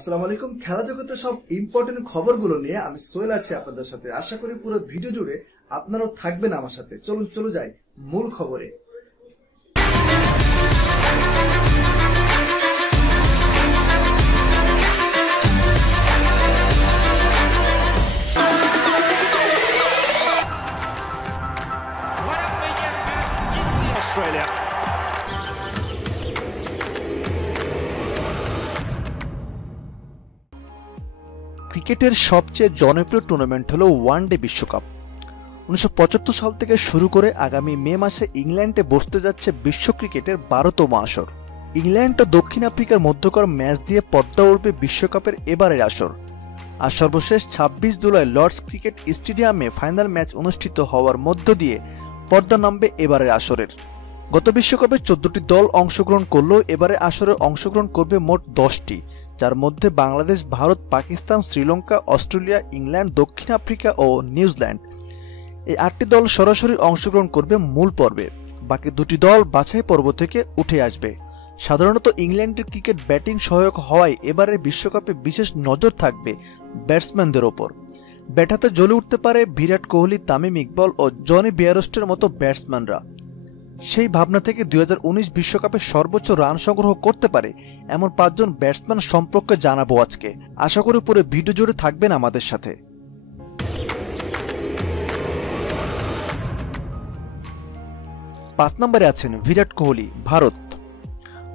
আসসালামু আলাইকুম। খেলা জগতের সব ইম্পর্টেন্ট খবরগুলো নিয়ে আমি সোহেল আছি আপনাদের সাথে। আশা করি পুরো ভিডিও জুড়ে আপনারাও থাকবেন আমার সাথে। চলুন চলে যাই মূল খবরে। ক্রিকেটের সবচেয়ে জনপ্রিয় টুর্নামেন্ট হলো ওয়ানডে বিশ্বকাপ। উনিশশো পঁচাত্তর সাল থেকে শুরু করে আগামী মে মাসে ইংল্যান্ডে বসতে যাচ্ছে বিশ্ব ক্রিকেটের বারোতম আসর। ইংল্যান্ড ও দক্ষিণ আফ্রিকার মধ্যকার ম্যাচ দিয়ে পদ্মা উঠবে বিশ্বকাপের এবারের আসর। আর সর্বশেষ ছাব্বিশ জুলাই লর্ডস ক্রিকেট স্টেডিয়ামে ফাইনাল ম্যাচ অনুষ্ঠিত হওয়ার মধ্য দিয়ে পর্দা নামবে এবারের আসরের। গত বিশ্বকাপে চোদ্দটি দল অংশগ্রহণ করলেও এবারে আসরে অংশগ্রহণ করবে মোট দশটি। যার মধ্যে বাংলাদেশ, ভারত, পাকিস্তান, শ্রীলঙ্কা, অস্ট্রেলিয়া, ইংল্যান্ড, দক্ষিণ আফ্রিকা ও নিউজিল্যান্ড। এই আটটি দল সরাসরি অংশগ্রহণ করবে মূল পর্বে। বাকি দুটি দল বাছাই পর্ব থেকে উঠে আসবে। সাধারণত ইংল্যান্ডের ক্রিকেট ব্যাটিং সহায়ক হওয়ায় এবারের বিশ্বকাপে বিশেষ নজর থাকবে ব্যাটসম্যানদের ওপর। ব্যাটাতে জ্বলে উঠতে পারে বিরাট কোহলি, তামিম ইকবল ও জনি বিয়ারস্টের মতো ব্যাটসম্যানরা। সেই ভাবনা থেকে দুই বিশ্বকাপে সর্বোচ্চ রান সংগ্রহ করতে পারে এমন পাঁচজন ব্যাটসম্যান সম্পর্কে জানাব আজকে। আশা করি পুরো ভিডিও জুড়ে থাকবেন আমাদের সাথে। পাঁচ নম্বরে আছেন বিরাট কোহলি, ভারত।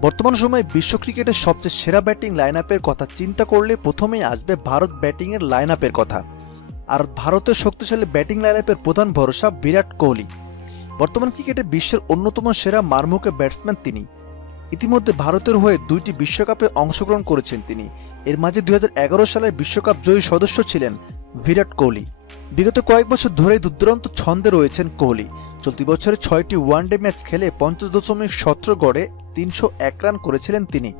বর্তমান সময়ে বিশ্ব ক্রিকেটের সবচেয়ে সেরা ব্যাটিং লাইন কথা চিন্তা করলে প্রথমেই আসবে ভারত ব্যাটিংয়ের লাইন কথা। আর ভারতের শক্তিশালী ব্যাটিং লাইন প্রধান ভরসা বিরাট কোহলি। বর্তমান ক্রিকেটে বিশ্বের অন্যতম সেরা মারমুখে ব্যাটসম্যান তিনি। ইতিমধ্যে ভারতের হয়ে দুইটি বিশ্বকাপে অংশগ্রহণ করেছেন তিনি। এর মাঝে দুই সালের বিশ্বকাপ জয়ী সদস্য ছিলেন বিরাট কোহলি। বিগত কয়েক বছর ধরেই দুর্দান্ত ছন্দে রয়েছেন কোহলি। চলতি বছরে ছয়টি ওয়ানডে ম্যাচ খেলে পঞ্চাশ দশমিক সতেরো গড়ে তিনশো এক রান করেছিলেন তিনি।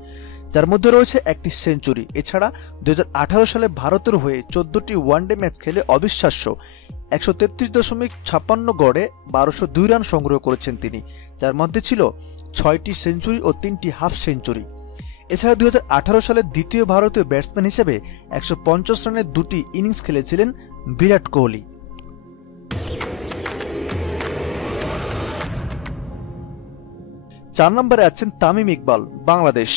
যার মধ্যে রয়েছে একটি সেঞ্চুরি। এছাড়া দুই হাজার আঠারো সালে ভারতের হয়ে চোদ্দটি ওয়ানডে ম্যাচ খেলে অবিশ্বাস্য। একশো তেত্রিশ দশমিক ছাপ্পান্ন গড়ে বারোশো দুই রান সংগ্রহ করেছেন তিনি, যার মধ্যে ছিল ছয়টি সেঞ্চুরি ও তিনটি হাফ সেঞ্চুরি। এছাড়া দুই সালের দ্বিতীয় ভারতীয় ব্যাটসম্যান হিসেবে একশো পঞ্চাশ রানের দুটি ইনিংস খেলেছিলেন বিরাট কোহলি। চার নম্বরে আছেন তামিম ইকবাল, বাংলাদেশ।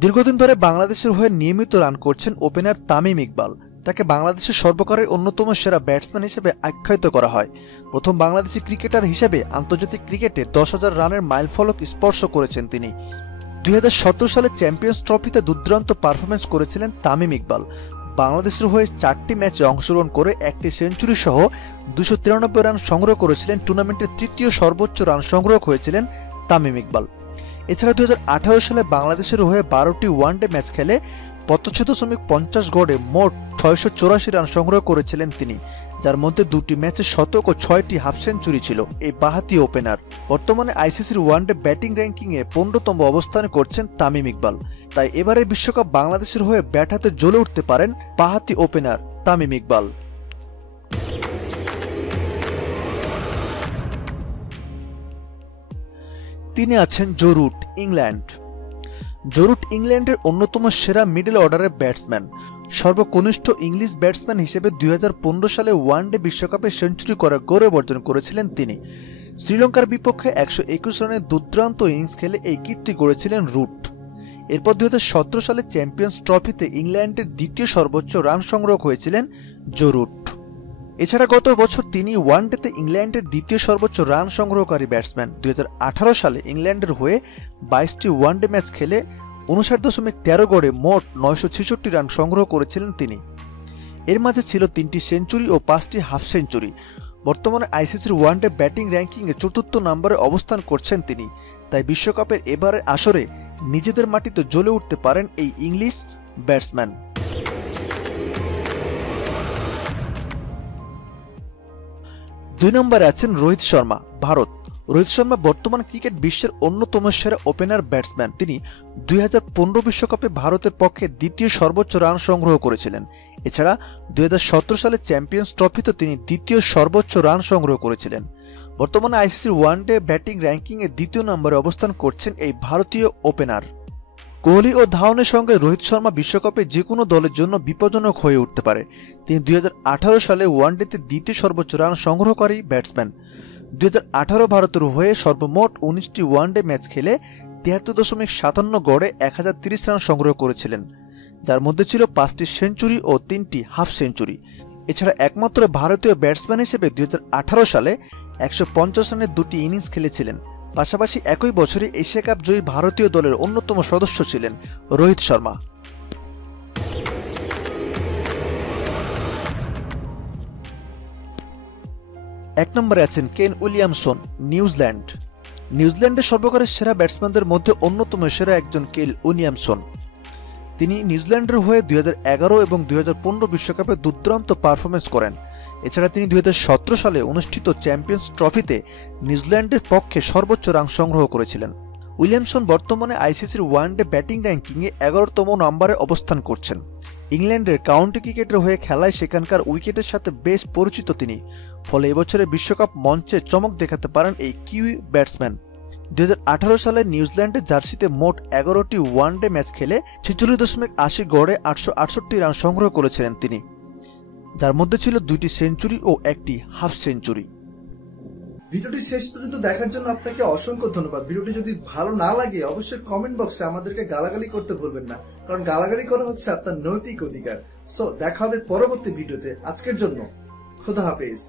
দীর্ঘদিন ধরে বাংলাদেশের হয়ে নিয়মিত রান করছেন ওপেনার তামিম ইকবাল। তাকে বাংলাদেশের সর্বকারের অন্যতম সেরা ব্যাটসম্যান হিসেবে আখ্যায়িত করা হয়। প্রথম বাংলাদেশি ক্রিকেটার হিসেবে আন্তর্জাতিক ক্রিকেটে দশ হাজার রানের মাইলফলক স্পর্শ করেছেন তিনি। দুই হাজার সতেরো সালে চ্যাম্পিয়ন্স ট্রফিতে দুর্দান্ত পারফরমেন্স করেছিলেন তামিম ইকবাল। বাংলাদেশের হয়ে চারটি ম্যাচে অংশগ্রহণ করে একটি সেঞ্চুরি সহ দুশো রান সংগ্রহ করেছিলেন। টুর্নামেন্টের তৃতীয় সর্বোচ্চ রান সংগ্রহ হয়েছিলেন তামিম ইকবাল। এছাড়া দু হাজার আঠারো সালে বাংলাদেশের হয়ে বারোটি ওয়ানডে ম্যাচ খেলে পঁচাশি দশমিক পঞ্চাশ গড়ে মোট ছয়শো চৌরাশি রান সংগ্রহ করেছিলেন তিনি, যার মধ্যে দুটি ম্যাচে শতক ও ছয়টি হাফ সেঞ্চুরি ছিল। এই বাহাতি ওপেনার, বর্তমানে আইসিসির ওয়ানডে ব্যাটিং র্যাঙ্কিংয়ে পনেরোতম অবস্থানে করছেন তামিম ইকবাল। তাই এবারের বিশ্বকাপ বাংলাদেশের হয়ে ব্যাট হাতে জ্বলে উঠতে পারেন বাহাতি ওপেনার তামিম ইকবাল। তিনি আছেন জরুট, ইংল্যান্ড। জরুট, ইংল্যান্ডের অন্যতম সেরা মিডল অর্ডারের ব্যাটসম্যান সর্বকনিষ্ঠ ইংলিশ ব্যাটসম্যান হিসেবে দুই হাজার পনেরো সালে ওয়ানডে বিশ্বকাপে সেঞ্চুরি করার গৌরব অর্জন করেছিলেন তিনি। শ্রীলঙ্কার বিপক্ষে একশো একুশ রানের দুর্দান্ত ইনিংস খেলে এই কীর্তি গড়েছিলেন রুট। এরপর দুই হাজার সতেরো সালে চ্যাম্পিয়ন্স ট্রফিতে ইংল্যান্ডের দ্বিতীয় সর্বোচ্চ রান সংগ্রহ হয়েছিলেন জরুট। এছাড়া গত বছর তিনি ওয়ানডেতে ইংল্যান্ডের দ্বিতীয় সর্বোচ্চ রান সংগ্রহকারী ব্যাটসম্যান। দুই হাজার আঠারো সালে ইংল্যান্ডের হয়ে বাইশটি ওয়ানডে ম্যাচ খেলে উনষাট দশমিক তেরো গড়ে মোট নয়শো ছেষট্টি রান সংগ্রহ করেছিলেন তিনি। এর মাঝে ছিল তিনটি সেঞ্চুরি ও পাঁচটি হাফ সেঞ্চুরি বর্তমানে আইসিসির ওয়ানডে ব্যাটিং র্যাঙ্কিংয়ে চতুর্থ নম্বরে অবস্থান করছেন তিনি। তাই বিশ্বকাপের এবারের আসরে নিজেদের মাটিতে জ্বলে উঠতে পারেন এই ইংলিশ ব্যাটসম্যান। দুই নম্বরে আছেন রোহিত শর্মা, ভারত। রোহিত শর্মা বর্তমান ক্রিকেট বিশ্বের অন্যতম সেরা ওপেনার ব্যাটসম্যান। তিনি দুই বিশ্বকাপে ভারতের পক্ষে দ্বিতীয় সর্বোচ্চ রান সংগ্রহ করেছিলেন। এছাড়া দুই হাজার সতেরো সালে চ্যাম্পিয়ন্স ট্রফিতে তিনি দ্বিতীয় সর্বোচ্চ রান সংগ্রহ করেছিলেন। বর্তমানে আইসিসির ওয়ানডে ব্যাটিং র্যাঙ্কিংয়ে দ্বিতীয় নম্বরে অবস্থান করছেন এই ভারতীয় ওপেনার। কোহলি ও ধাওয়ানের সঙ্গে রোহিত শর্মা বিশ্বকাপে যে কোনো দলের জন্য বিপজ্জনক হয়ে উঠতে পারে। তিনি দু হাজার আঠারো সালে ওয়ানডেতে দ্বিতীয় সর্বোচ্চ রান সংগ্রহকারী ব্যাটসম্যান। দুই ভারতের হয়ে সর্বমোট উনিশটি ওয়ানডে ম্যাচ খেলে তিয়াত্তর দশমিক সাতান্ন গড়ে এক রান সংগ্রহ করেছিলেন, যার মধ্যে ছিল পাঁচটি সেঞ্চুরি ও তিনটি হাফ সেঞ্চুরি। এছাড়া একমাত্র ভারতীয় ব্যাটসম্যান হিসেবে দুই হাজার আঠারো সালে একশো পঞ্চাশ রানের দুটি ইনিংস খেলেছিলেন। পাশাপাশি একই বছরে এশিয়া কাপ জয়ী ভারতীয় দলের অন্যতম সদস্য ছিলেন রোহিত শর্মা। এক নম্বরে আছেন কেন উইলিয়ামসন, নিউজিল্যান্ড। নিউজিল্যান্ডের সর্বকালের সেরা ব্যাটসম্যানদের মধ্যে অন্যতম সেরা একজন কেল উইলিয়ামসন। তিনি নিউজিল্যান্ডের হয়ে দুই হাজার এগারো এবং দুই বিশ্বকাপে দুর্দান্ত পারফরমেন্স করেন। এছাড়া তিনি দুই হাজার সতেরো সালে অনুষ্ঠিত চ্যাম্পিয়ন্স ট্রফিতে নিউজিল্যান্ডের পক্ষে সর্বোচ্চ রান সংগ্রহ করেছিলেন। উইলিয়ামসন বর্তমানে আইসিসির ওয়ানডে ব্যাটিং র্যাঙ্কিংয়ে এগারোতম নম্বরে অবস্থান করছেন। ইংল্যান্ডের কাউন্টি ক্রিকেটের হয়ে খেলায় সেখানকার উইকেটের সাথে বেশ পরিচিত তিনি। ফলে এবছরের বিশ্বকাপ মঞ্চে চমক দেখাতে পারেন এই কিউই ব্যাটসম্যান। দুই সালে নিউজিল্যান্ডের জার্সিতে মোট এগারোটি ওয়ানডে ম্যাচ খেলে ছেচল্লিশ দশমিক আশি গড়ে আটশো আটষট্টি রান সংগ্রহ করেছিলেন তিনি, যার মধ্যে ছিল দুইটি সেঞ্চুরি ও একটি হাফ সেঞ্চুরি। ভিডিওটি শেষ পর্যন্ত দেখার জন্য আপনাকে অসংখ্য ধন্যবাদ। ভিডিওটি যদি ভালো না লাগে, অবশ্যই কমেন্ট বক্সে আমাদেরকে গালাগালি করতে ভুলবেন না, কারণ গালাগালি করা হচ্ছে আপনার নৈতিক অধিকার। সো দেখা হবে পরবর্তী ভিডিওতে। আজকের জন্য, খোদা হাফেজ।